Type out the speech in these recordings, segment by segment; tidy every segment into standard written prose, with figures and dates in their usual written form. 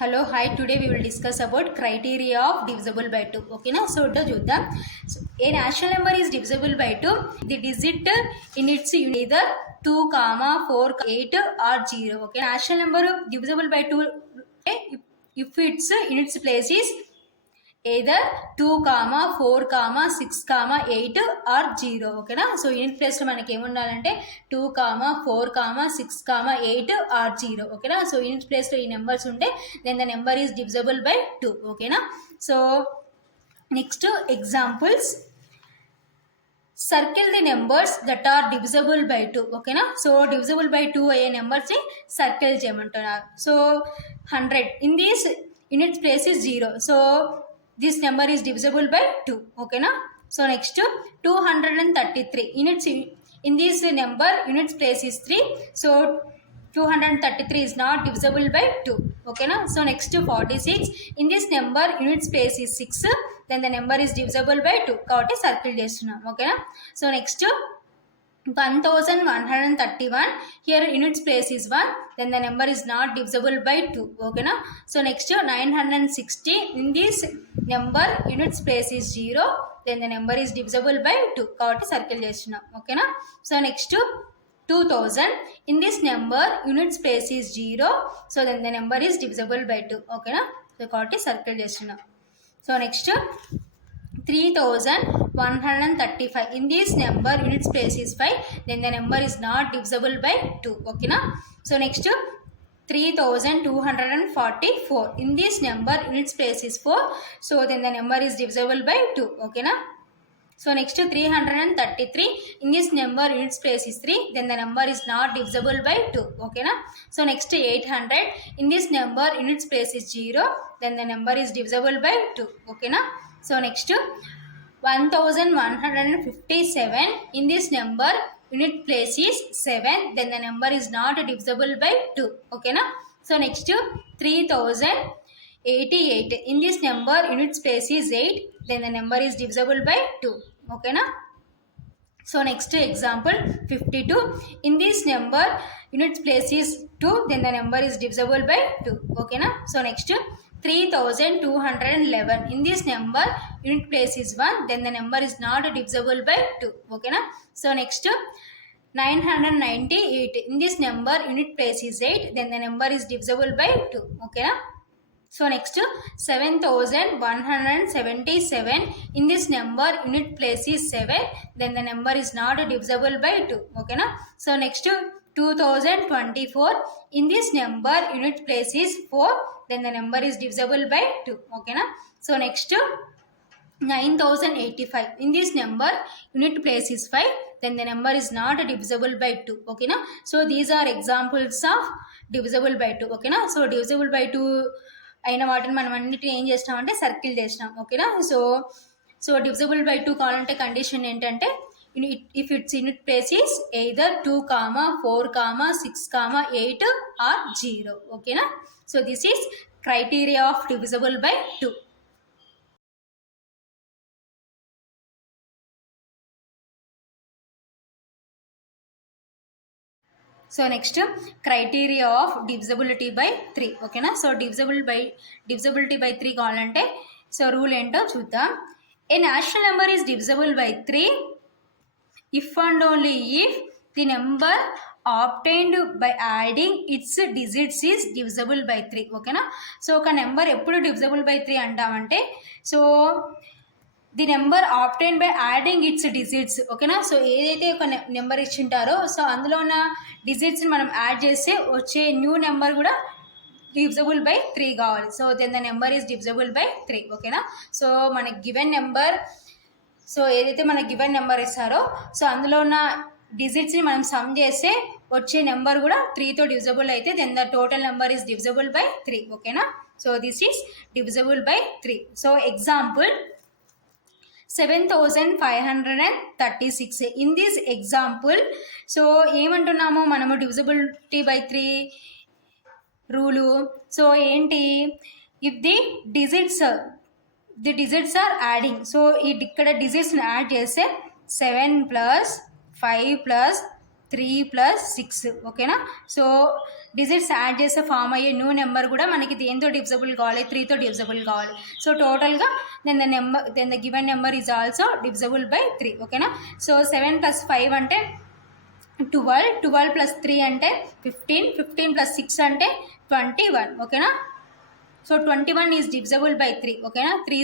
Hello, hi. Today we will discuss about criteria of divisible by 2. Okay, na? So, చూద్దాం. So, a natural number is divisible by 2. The digit in its unit either 2, 4, 8 or 0. Okay, natural number divisible by 2 if its in its place is either 2, 4, 6, 8 or 0. ఓకేనా. So unit ప్లేస్లో మనకి ఏముండాలంటే 2, 4, 6, 8 or 0. ఓకేనా. So unit ప్లేస్లో ఈ numbers ఉంటే then the number is divisible by 2. ఓకేనా. So next examples. Circle the numbers that are divisible by 2. ఓకేనా. సో డివిజబుల్ బై 2 అయ్యే నెంబర్స్ని సర్కిల్ చేయమంటున్నారు. So 100 in this unit place is 0. So this number is divisible by 2. okay na. So next 233 units in this number units place is 3. So 233 is not divisible by 2. okay na. So next 46 in this number units place is 6. then the number is divisible by 2 కాబట్టి సర్కిల్ చేస్తున్నాం. okay na. So next 1131 here units place is 1. then the number is not divisible by 2. okay na. So next 960 in this number units place is 0. then the number is divisible by 2 కాబట్టి సర్కిల్ చేస్తున్నాం. okay na. So next 2000 in this number units place is 0. so then the number is divisible by 2. okay na. So కాబట్టి సర్కిల్ చేస్తున్నాం. So next 3135 in this number units place is 5. then the number is not divisible by 2. okay na. So next 3244 in this number units place is 4. so then the number is divisible by 2. okay na. So next 333 in this number units place is 3. then the number is not divisible by 2. okay na. So next 800 in this number units place is 0. then the number is divisible by 2. okay na. So next 1157 in this number unit place is 7. then the number is not divisible by 2. okay na. So next 3088 in this number units place is 8. then the number is divisible by 2. okay na. So next example 52 in this number units place is 2. then the number is divisible by 2. okay na. So next 3211 in this number unit place is 1. then the number is not divisible by 2. okay na. So next 998 in this number unit place is 8. then the number is divisible by 2. okay na. So next 7177 in this number unit place is 7. then the number is not divisible by 2. okay na. So next 2024 in this number unit place is 4. then the number is divisible by 2. okay na. So next 9085 in this number unit place is 5. then the number is not divisible by 2. okay na. So these are examples of divisible by 2. okay na. So divisible by 2 అయిన వాటిని మనం అన్నిటిని ఏం చేసినామంటే సర్కిల్ చేసినాం. ఓకేనా. So divisible by 2 కావాలంటే condition ఏంటంటే if its unit place is either 2, 4, 6, 8 or 0. ఓకేనా. So this is criteria of divisible by 2. So next criteria of divisibility by 3. ఓకేనా. సో డివిజిబిలిటీ బై 3 కావాలంటే సో రూల్ ఏంటో చూద్దాం. A natural number is divisible by 3 if and only if the number obtained by adding its digits is divisible by 3. ఓకేనా. So ఒక number ఎప్పుడు divisible by 3 అంటామంటే so the number obtain by adding its digits. ఓకేనా. So ఏదైతే ఒక నెంబర్ ఇచ్చింటారో సో అందులో ఉన్న డిజిట్స్ని మనం యాడ్ చేస్తే వచ్చే న్యూ నెంబర్ కూడా డివిజిబుల్ బై 3 కావాలి. So then the number is divisible by 3. ఓకేనా. సో మనకి గివెన్ నెంబర్ సో ఏదైతే మనకి గివెన్ నెంబర్ ఇస్తారో సో అందులో ఉన్న డిజిట్స్ని మనం సమ్ చేస్తే వచ్చే నెంబర్ కూడా 3తో డివిజిబుల్ అయితే then the total number is divisible by 3. ఓకేనా. So this is divisible by 3. So example 7536 in this example so ఏమంటున్నాము మనము డివిజిబిలిటీ బై 3 రూలు. సో ఏంటి if the digits are adding. So ఇక్కడ డిజిట్స్ని యాడ్ చేస్తే 7 + 5 + 3 + 6 ఓకేనా. సో డిజిట్స్ యాడ్ చేస్తే form అయ్యే న్యూ నెంబర్ కూడా మనకి దేంతో డివిజబుల్ కావాలి, 3తో డివిజబుల్ కావాలి. సో టోటల్గా then the given number is also divisible by 3 ఓకేనా. సో 7 + 5 అంటే 12, 12 + 3 అంటే 15, 15 + 6 అంటే 21 ఓకేనా. సో 21 ఈజ్ డివిజబుల్ బై 3 ఓకేనా. 3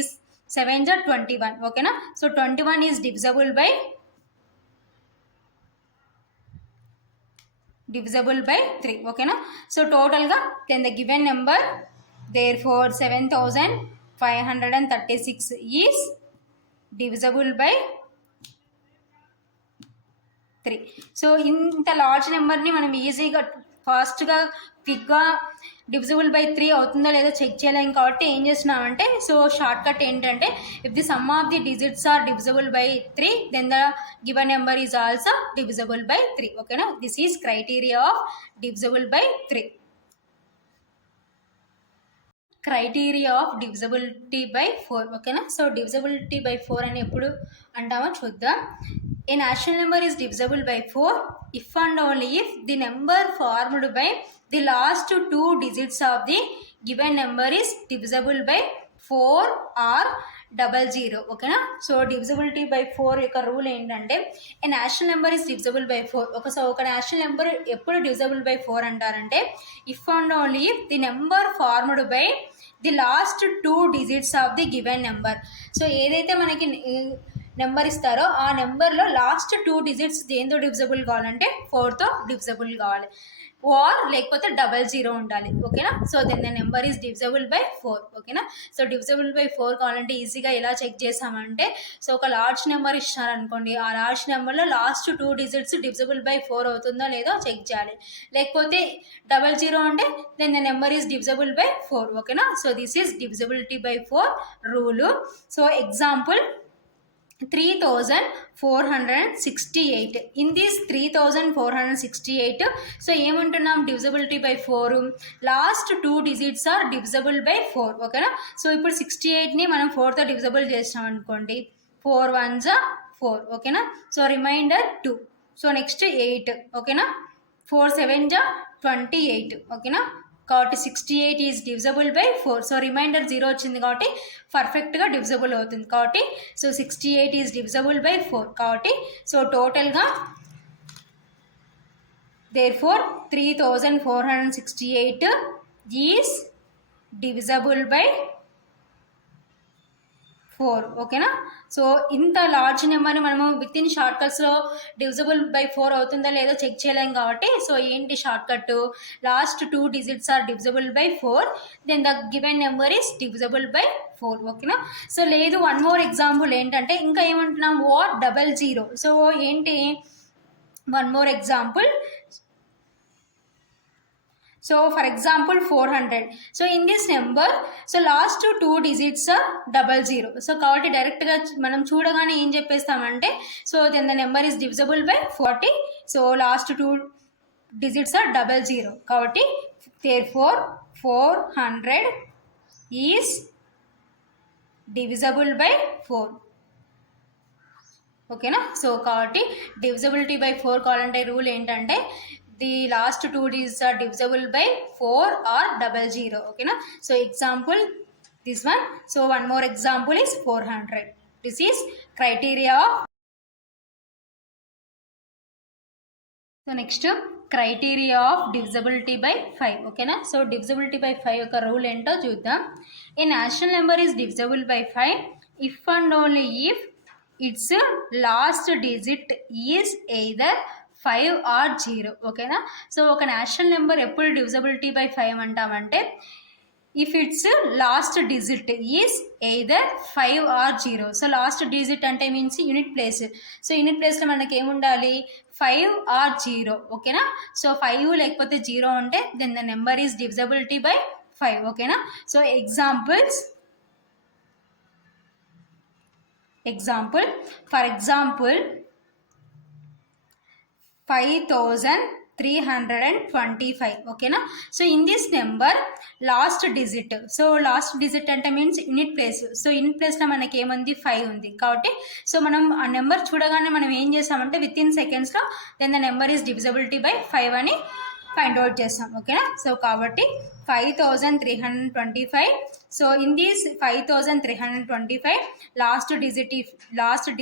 7 are 21 ఓకేనా. సో 21 ఈజ్ డివిజబుల్ బై 3 ఓకేనా. సో టోటల్గా then the given number therefore 7536 is divisible by 3. So ఇంత లార్జ్ నెంబర్ని మనం ఈజీగా ఫాస్ట్గా క్విక్గా డివిజిబుల్ బై 3 అవుతుందో లేదో చెక్ చేయలేం కాబట్టి ఏం చేస్తున్నామంటే, సో షార్ట్ కట్ ఏంటంటే if the sum of the digits are divisible by 3 then the given number is also divisible by 3 ఓకేనా. This is criteria of divisible by 3. Criteria of divisibility by 4 ఓకేనా. So divisibility by 4 అని ఎప్పుడు అంటామో చూద్దాం. A natural number is divisible by 4 if and only if the number formed by the last two digits of the given number is divisible by 4 or 00 ఓకేనా. So divisibility by 4 యొక్క rule ఏంటంటే a national number is divisible by 4. ఒక national number ఎప్పుడు divisible by 4 అంటారంటే if and only if the number formed by the last 2 digits of the given number. So ఏదైతే మనకి నెంబర్ ఇస్తారో ఆ నెంబర్లో లాస్ట్ 2 డిజిట్స్ దేంతో డివిజిబుల్ కావాలంటే 4తో డివిజిబుల్ కావాలి, ఆర్ లేకపోతే 00 ఉండాలి ఓకేనా. So then the number is divisible by 4 ఓకేనా. సో డివిజిబుల్ బై 4 కావాలంటే ఈజీగా ఎలా చెక్ చేసామంటే, సో ఒక లార్జ్ నెంబర్ ఇచ్చారనుకోండి, ఆ లార్జ్ నెంబర్లో లాస్ట్ 2 డిజిట్స్ డివిజిబుల్ బై 4 అవుతుందో లేదో చెక్ చేయాలి. లేకపోతే 00 అంటే then the number is divisible by 4 ఓకేనా. So this is divisibility by 4 rule. So example 3468. In this 3468 so ఏమంటున్నాం divisibility by 4 last 2 digits are divisible by 4 ఓకేనా. సో ఇప్పుడు 68ని మనం 4తో డివిజిబుల్ చేసినాం అనుకోండి, 4 1s 4 ఓకేనా. So remainder 2. సో నెక్స్ట్ 8 ఓకేనా. 4 7s 28 ఓకేనా. కాబట్టి 68 is divisible by 4. So remainder 0 వచ్చింది కాబట్టి పర్ఫెక్ట్గా డివిజిబుల్ అవుతుంది కాబట్టి సో 68 ఈజ్ డివిజిబుల్ బై 4 కాబట్టి సో టోటల్గా therefore 3468 is divisible by 4 ఓకేనా. సో ఇంత లార్జ్ నెంబర్ని మనము విత్ ఇన్ షార్ట్ కట్స్లో డివిజిబుల్ బై 4 అవుతుందా లేదో చెక్ చేయలేం కాబట్టి సో ఏంటి short cut, last 2 digits are divisible by 4 then the given number is divisible by 4 ఓకేనా. సో లేదు వన్ మోర్ ఎగ్జాంపుల్ ఏంటంటే ఇంకా ఏమంటున్నాం ఆర్ 00. సో ఏంటి one more example. So for example 400. So in this number so last 2 digits are 00. So కాబట్టి డైరెక్ట్గా మనం చూడగానే ఏం చెప్పేస్తామంటే so then the number is divisible by 40. So last 2 digits are 00 కాబట్టి therefore 400 is divisible by 4 ఓకేనా. సో కాబట్టి డివిజిబిలిటీ బై 4 కావాలంటే రూల్ ఏంటంటే the last 2 digits are divisible by 4 or 00 ఓకేనా. So example this one. So one more example is 400. This is criteria of. So next criteria of divisibility by 5 ఓకేనా. So divisibility by 5 యొక్క rule ఏంటో చూద్దాం. A natural number is divisible by 5 if and only if its last digit is either 5 or 0 ఓకేనా. So ఒక national number ఎప్పుడు divisibility by 5 అంటామంటే if its last digit is either 5 or 0. So last digit అంటే means unit place. So unit ప్లేస్లో మనకి ఏముండాలి 5 or 0 ఓకేనా. సో 5 లేకపోతే 0 ఉంటే then the number is divisibility by 5 ఓకేనా. So example for example 5000 325. ఓకేనా. So in this number last digit, so last digit అంటే means unit place. So unit ప్లేస్లో మనకి ఏముంది 5 ఉంది కాబట్టి సో మనం ఆ నెంబర్ చూడగానే మనం ఏం చేస్తామంటే విత్ ఇన్ సెకండ్స్లో then the number is divisibility by 5 అని ఫైండ్ అవుట్ చేస్తాం. ఓకేనా. సో కాబట్టి 5325. So in this 5325 last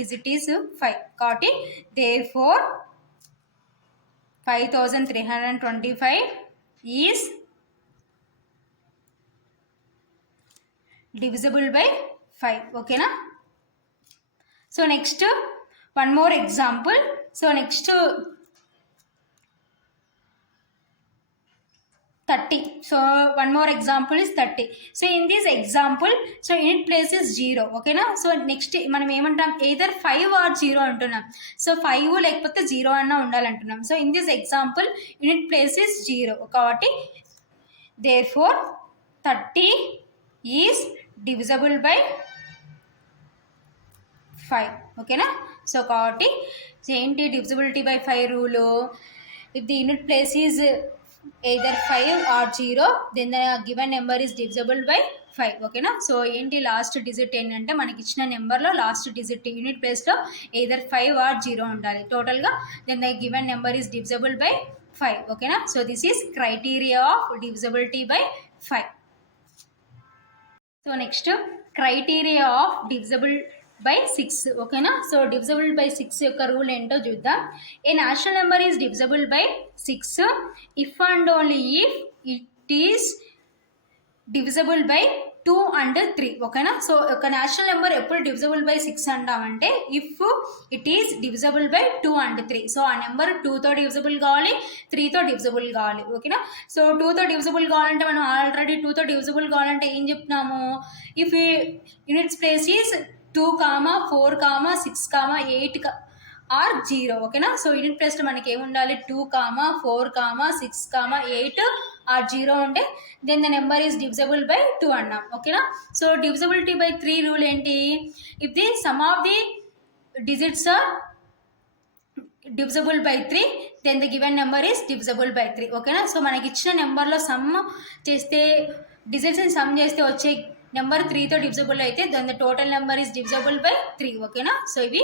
digit is 5 కాబట్టి therefore 5325 is divisible by 5. ఓకేనా. So next one more example. So next 30. So one more example is 30. So in this example, so unit place is 0. ఓకేనా. So next మనం ఏమంటాం ఎయిదర్ 5 or 0 అంటున్నాం. సో 5 లేకపోతే 0 అన్నా ఉండాలంటున్నాం. So in this example unit place is 0 కాబట్టి therefore 30 is divisible by 5. ఓకేనా. So కాబట్టి ఏంటి divisibility by 5 rule, if the unit place is either 5 or 0 then the given number is divisible by 5. ఓకేనా. సో ఏంటి లాస్ట్ డిజిట్ ఏంటంటే మనకి ఇచ్చిన నెంబర్లో లాస్ట్ డిజిట్ యూనిట్ ప్లేస్లో either 5 or 0 ఉండాలి టోటల్గా, then the given number is divisible by 5. ఓకేనా. So this is criteria of divisibility by 5. So next criteria of divisible by 6. ఓకేనా. సో డివిజిబుల్ బై 6 యొక్క రూల్ ఏంటో చూద్దాం. A national number is divisible by 6 if and only if it is divisible by 2 and 3. ఓకేనా. So ఒక national number ఎప్పుడు divisible by 6 అంటామంటే if it is divisible by 2 and 3. So ఆ number 2తో divisible కావాలి, 3తో డివిజిబుల్ కావాలి. ఓకేనా. సో 2తో డివిజిబుల్ కావాలంటే మనం ఆల్రెడీ 2తో డివిజిబుల్ కావాలంటే ఏం చెప్తున్నాము, if units place is 2, 4, 6, 8 or 0. ఓకేనా. సో యూనిట్ ప్లేస్లో మనకి ఏముండాలి 2, 4, 6, 8 ఆర్ 0 ఉంటే then the number is divisible by 2 అన్నాం. ఓకేనా. సో డివిజిబిలిటీ బై 3 రూల్ ఏంటి, if the sum of the digits are divisible by 3 then the given number is divisible by 3. ఓకేనా. సో మనకి ఇచ్చిన నెంబర్లో సమ్ చేస్తే డిజిట్స్ని సమ్ చేస్తే వచ్చే నెంబర్ 3తో డివిజిబుల్ అయితే then the total number is divisible by 3. ఓకేనా. సో ఇవి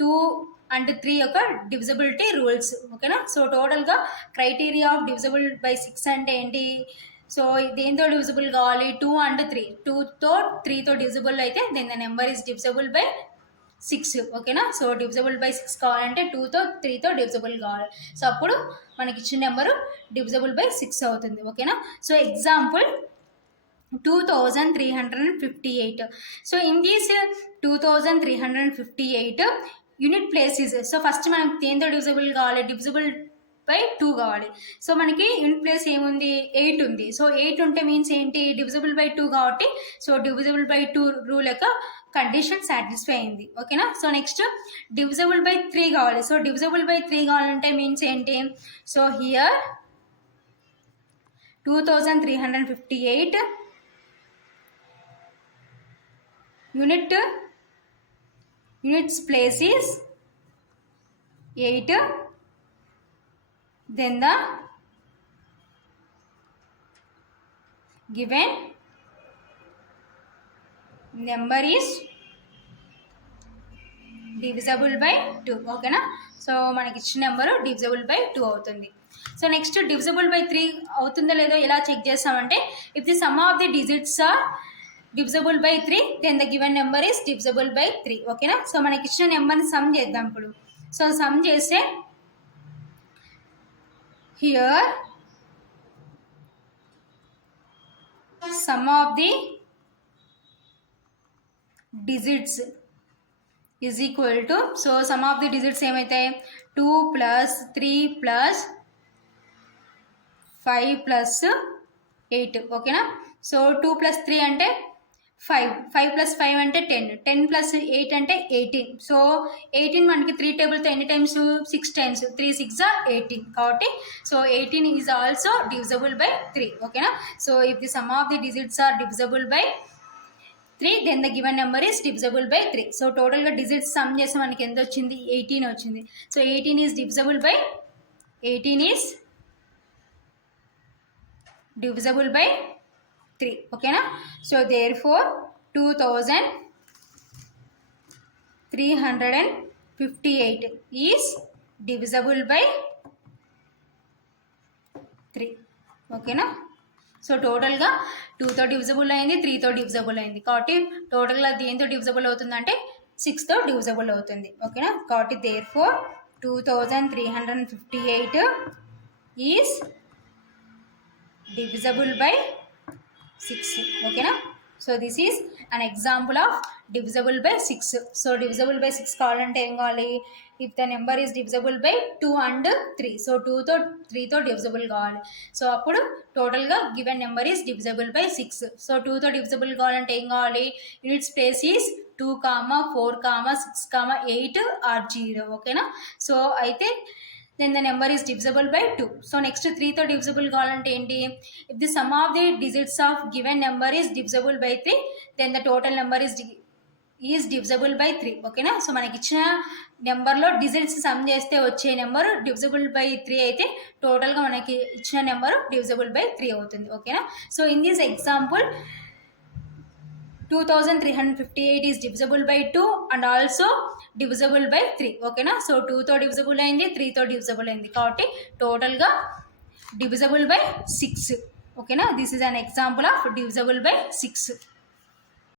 2 and 3 యొక్క డివిజిబిలిటీ రూల్స్. ఓకేనా. సో టోటల్గా క్రైటీరియా ఆఫ్ డివిజిబుల్ బై 6 అంటే ఏంటి, సో దేంతో డివిజిబుల్ కావాలి 2 and 3, 2తో 3తో డివిజిబుల్ అయితే then the number is divisible by 6. ఓకేనా. సో డివిజిబుల్ బై 6 కావాలంటే 2తో 3తో డివిజిబుల్ కావాలి. సో అప్పుడు మనకి ఇచ్చిన నెంబరు డివిజిబుల్ బై 6 అవుతుంది. ఓకేనా. So example 2358. So in this 2358 unit places, so first మనం దేంతో డివిజిబుల్ కావాలి డివిజిబుల్ బై 2 కావాలి. సో మనకి యూనిట్ ప్లేస్ ఏముంది 8 ఉంది. సో 8 ఉంటే మీన్స్ ఏంటి డివిజిబుల్ బై 2 కాబట్టి సో డివిజిబుల్ బై 2 రూల్ యొక్క కండిషన్ సాటిస్ఫై అయింది. ఓకేనా. సో నెక్స్ట్ డివిజిబుల్ బై 3 కావాలి. సో డివిజిబుల్ బై 3 కావాలంటే మీన్స్ ఏంటి, so here 2358 units place is 8, then the given number is divisible by 2. ఓకేనా. సో మనకి ఇచ్చిన నెంబరు డివిజిబుల్ బై 2 అవుతుంది. సో నెక్స్ట్ డివిజిబుల్ బై 3 అవుతుందో లేదో ఎలా చెక్ చేస్తామంటే if the sum of the digits are divisible by 3 then the given number is divisible by 3. ఓకేనా. సో మనకి ఇచ్చిన నెంబర్ని సమ్ చేద్దాం ఇప్పుడు. సో సమ్ చేస్తే here sum of the digits is equal to, so sum of the digits ఏమైతాయి 2 + 3 + 5 + 8. ఓకేనా. సో 2 + 3 అంటే 5, 5 + 5 అంటే 10, 10 + 8 అంటే 18. సో 18 మనకి 3 టేబుల్తో ఎన్ని టైమ్స్ 6 టైమ్స్, 3 × 6 = 18 కాబట్టి so 18 is also divisible by 3. ఓకేనా. So if the sum of the digits are divisible by 3 then the given number is divisible by 3. So టోటల్గా డిజిట్స్ సమ్ చేస్తే మనకి ఎంత వచ్చింది 18 వచ్చింది. So 18 is divisible by 18 is divisible by 3. ఓకేనా. So therefore 2358 is divisible by 3. ఓకేనా. So టోటల్గా 2తో డివిజబుల్ అయింది, 3తో డివిజబుల్ అయింది. కాబట్టి టోటల్గా దేంతో డివిజబుల్ అవుతుందంటే 6తో డివిజబుల్ అవుతుంది. ఓకేనా. కాబట్టి therefore 2358 is divisible by 6. ఓకేనా. So this is an example of divisible by 6. So divisible by 6 కావాలంటే ఏం కావాలి? If the number is divisible by 2 and 3. So 2తో 3తో divisible కావాలి. సో అప్పుడు టోటల్గా given number is divisible by 6. So 2తో divisible కావాలంటే ఏం కావాలి? Units place is 2, 4, 6, 8 or 0. ఓకేనా. సో అయితే then the number is divisible by 2. So next 3తో divisible కావాలంటే ఏంటి? If the sum of the digits of given number is divisible by 3, then the total number is divisible by 3. ఓకేనా. సో మనకి ఇచ్చిన నెంబర్లో digits sum చేస్తే వచ్చే నెంబర్ divisible by 3 అయితే టోటల్గా మనకి ఇచ్చిన నెంబర్ divisible by 3 అవుతుంది. ఓకేనా. So in this example 2358 is divisible by 2 and also divisible by 3. ఓకేనా. సో 2తో డివిజిబుల్ అయింది, 3తో డివిజిబుల్ అయింది. కాబట్టి టోటల్గా divisible by 6. ఓకేనా. This is an example of divisible by 6.